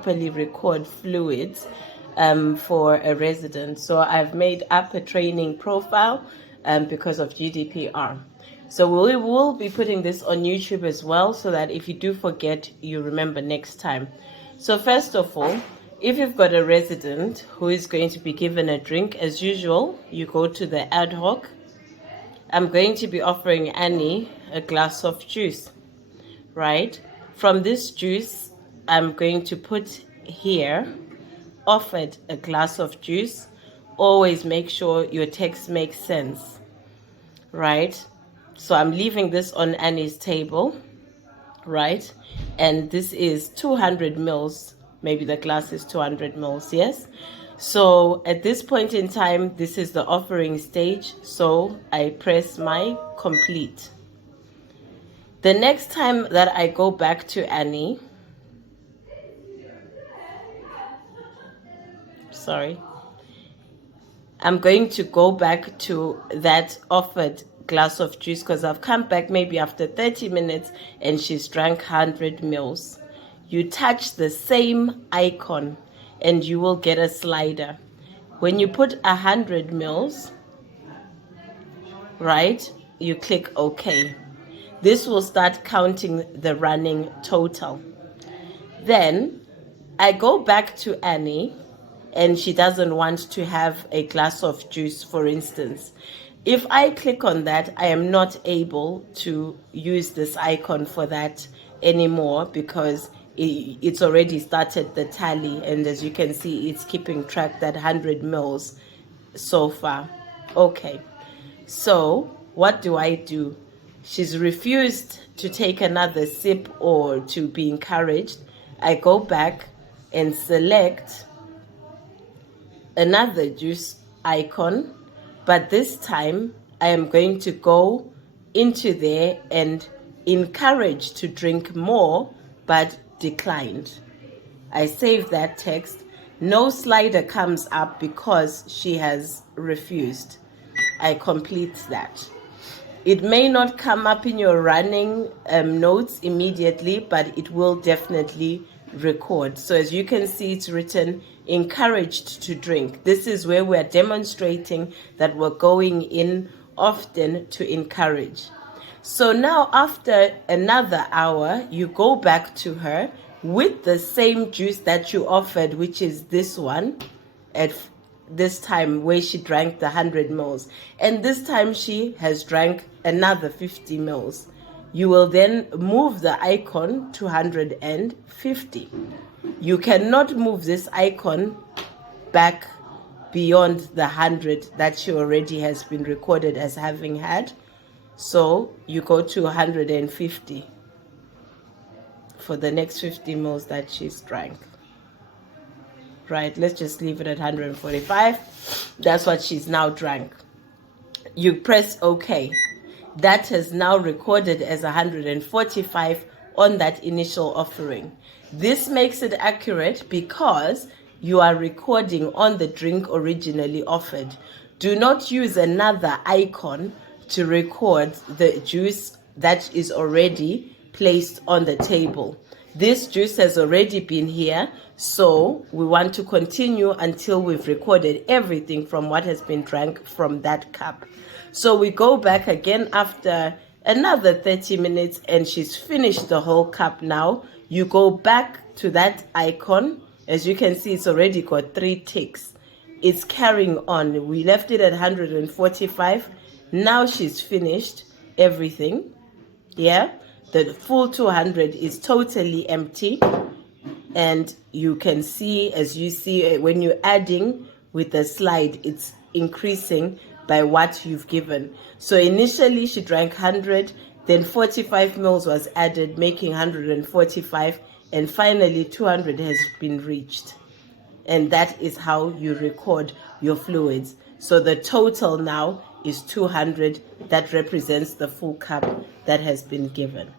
properly record fluids for a resident. So I've made up a training profile because of GDPR. So we will be putting this on YouTube as well, so that if you do forget, you remember next time. So first of all, if you've got a resident who is going to be given a drink, as usual, you go to the ad hoc. I'm going to be offering Annie a glass of juice, right? From this juice, I'm going to put here, offered a glass of juice. Always make sure your text makes sense, right? So I'm leaving this on Annie's table, right? And this is 200 mils. Maybe the glass is 200 mils, yes? So at this point in time, this is the offering stage. So I press my complete. The next time that I go back to Annie, I'm going to go back to that offered glass of juice, because I've come back maybe after 30 minutes and she's drank 100 mils. You touch the same icon and you will get a slider. When you put 100 mils, right, you click OK. This will start counting the running total. Then I go back to Annie and she doesn't want to have a glass of juice, for instance. If I click on that, I am not able to use this icon for that anymore, because it's already started the tally, and as you can see, it's keeping track that 100 mils so far. Okay, so what do? She's refused to take another sip or to be encouraged. I go back and select another juice icon, but this time I am going to go into there and encourage to drink more, but declined. I save that text. No slider comes up because she has refused. I complete that. It may not come up in your running notes immediately, but it will definitely record. So as you can see, it's written encouraged to drink. This is where we're demonstrating that we're going in often to encourage. So now after another hour, you go back to her with the same juice that you offered, which is this one, at this time where she drank the 100 mils. And this time she has drank another 50 mils. You will then move the icon to 150. You cannot move this icon back beyond the 100 that she already has been recorded as having had. So you go to 150 for the next 50 mils that she's drank. Right, let's just leave it at 145. That's what she's now drank. You press OK. That has now recorded as 145 on that initial offering. This makes it accurate because you are recording on the drink originally offered. Do not use another icon to record the juice that is already placed on the table. This juice has already been here, so we want to continue until we've recorded everything from what has been drank from that cup. So we go back again after another 30 minutes and she's finished the whole cup now. You go back to that icon. As you can see, it's already got 3 ticks. It's carrying on. We left it at 145. Now she's finished everything. Yeah, the full 200 is totally empty. And you can see, as you see, when you're adding with the slide, it's increasing by what you've given. So initially she drank 100, then 45 mils was added, making 145, and finally 200 has been reached. And that is how you record your fluids. So the total now is 200. That represents the full cup that has been given.